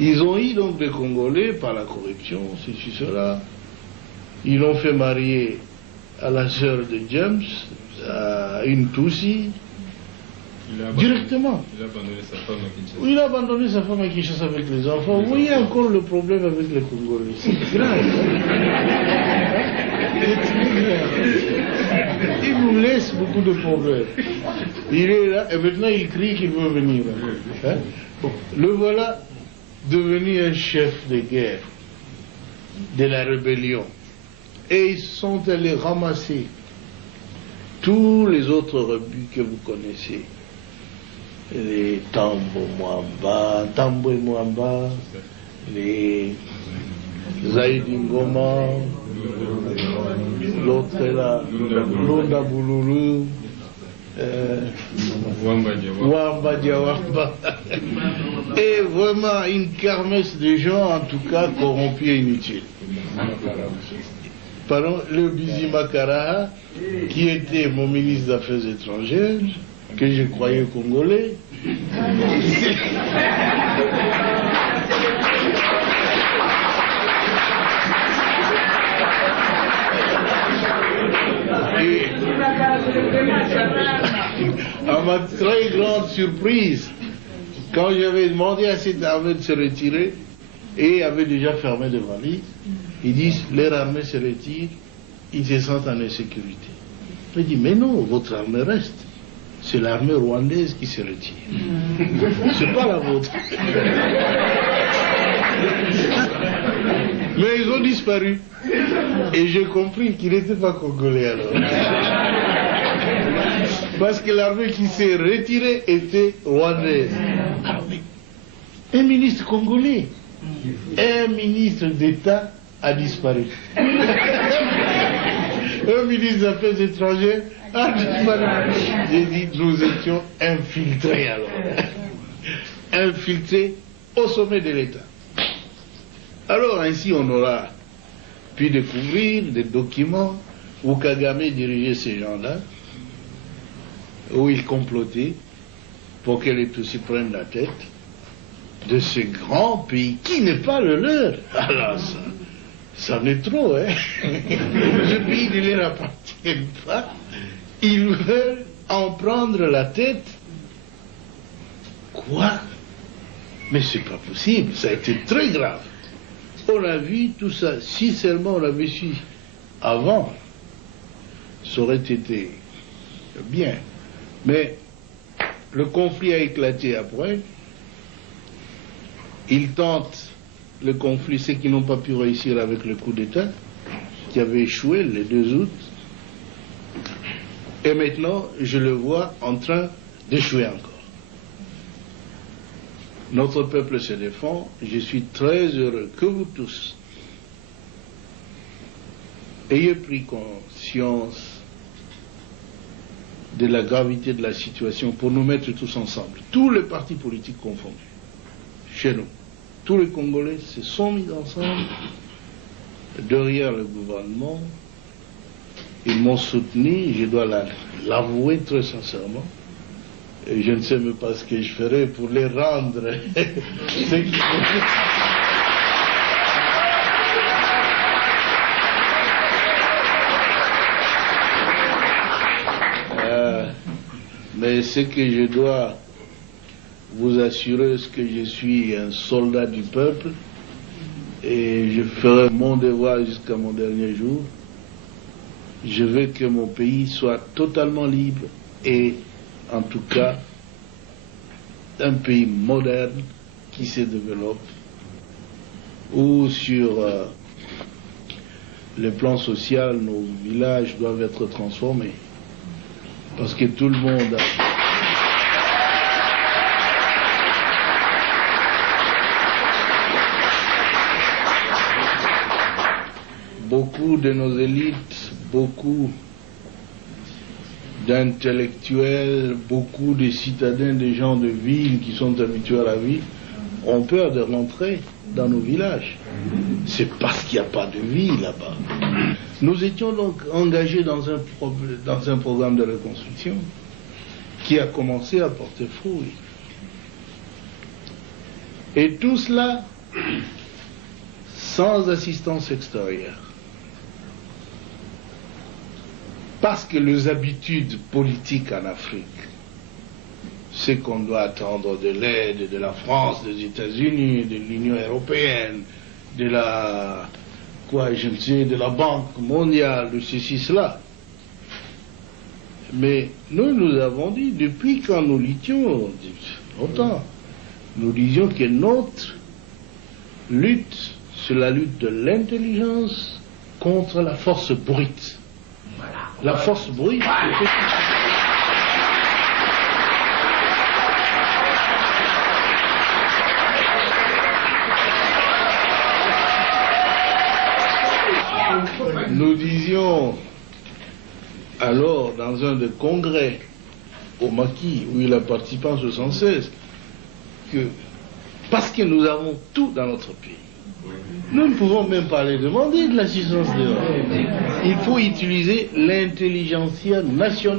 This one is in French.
Ils ont eu donc des Congolais par la corruption, ceci, cela. Ils l'ont fait marier à la sœur de James, à une Tutsi, directement. Il a abandonné sa femme à Kinshasa. Oui, il a abandonné sa femme à Kinshasa avec les enfants. Vous voyez encore le problème avec les Congolais. C'est grave. C'est très grave. Il nous laisse beaucoup de problèmes. Il est là, et maintenant il crie qu'il veut venir. Hein? Bon, le voilà devenu un chef de guerre de la rébellion. Et ils sont allés ramasser tous les autres rebus que vous connaissez. Les Tambo Mwamba, les Zaïdi Ngoma, l'autre là, Lunda Boululu, Wamba Diawamba. Et vraiment une kermesse de gens, en tout cas, corrompus et inutiles. Pardon, le Bizi Makara, qui était mon ministre des Affaires étrangères, que je croyais congolais. Et à ma très grande surprise, quand j'avais demandé à cette armée de se retirer, et avait déjà fermé des valises, ils disent, leur armée se retire, ils se sentent en insécurité. Je dis, mais non, votre armée reste. C'est l'armée rwandaise qui se retire. C'est pas la vôtre. Mais ils ont disparu. Et j'ai compris qu'ils n'étaient pas congolais alors. Parce que l'armée qui s'est retirée était rwandaise. Ah oui. Un ministre congolais, un ministre d'État a disparu. Un ministre des Affaires étrangères a disparu. J'ai dit, nous étions infiltrés alors. Infiltrés au sommet de l'État. Alors ainsi on aura pu découvrir des documents où Kagame dirigeait ces gens-là, où il complotait pour que les Tutsis prennent la tête de ce grand pays qui n'est pas le leur. Alors ça en est trop, hein. Ce pays ne leur appartient pas. Ils veulent en prendre la tête. Quoi? Mais c'est pas possible, ça a été très grave. On a vu tout ça, si seulement on l'avait su avant, ça aurait été bien. Mais le conflit a éclaté après. Ils tentent le conflit, ceux qui n'ont pas pu réussir avec le coup d'État, qui avait échoué le 2 août. Et maintenant, je le vois en train d'échouer encore. Notre peuple se défend. Je suis très heureux que vous tous ayez pris conscience de la gravité de la situation pour nous mettre tous ensemble, tous les partis politiques confondus, chez nous. Tous les Congolais se sont mis ensemble derrière le gouvernement. Ils m'ont soutenu, je dois l'avouer très sincèrement. Et je ne sais même pas ce que je ferai pour les rendre. Mais ce que je dois vous assurer, c'est que je suis un soldat du peuple et je ferai mon devoir jusqu'à mon dernier jour. Je veux que mon pays soit totalement libre et en tout cas un pays moderne qui se développe, où sur le plan social nos villages doivent être transformés parce que tout le monde beaucoup de nos élites, beaucoup d'intellectuels, beaucoup de citadins, des gens de ville qui sont habitués à la vie, ont peur de rentrer dans nos villages. C'est parce qu'il n'y a pas de vie là-bas. Nous étions donc engagés dans un programme de reconstruction qui a commencé à porter fruit. Et tout cela sans assistance extérieure. Parce que les habitudes politiques en Afrique, c'est qu'on doit attendre de l'aide de la France, des États-Unis, de l'Union européenne, de la, de la Banque mondiale, de ceci, cela. Mais nous avons dit, depuis quand nous luttions, longtemps, nous disions que notre lutte, c'est la lutte de l'intelligence contre la force brute. La force brute, nous disions alors dans un des congrès au Maquis où il a participé en 1976 que parce que nous avons tout dans notre pays, nous ne pouvons même pas les demander de l'assistance de l'homme. Il faut utiliser l'intelligentsia nationale.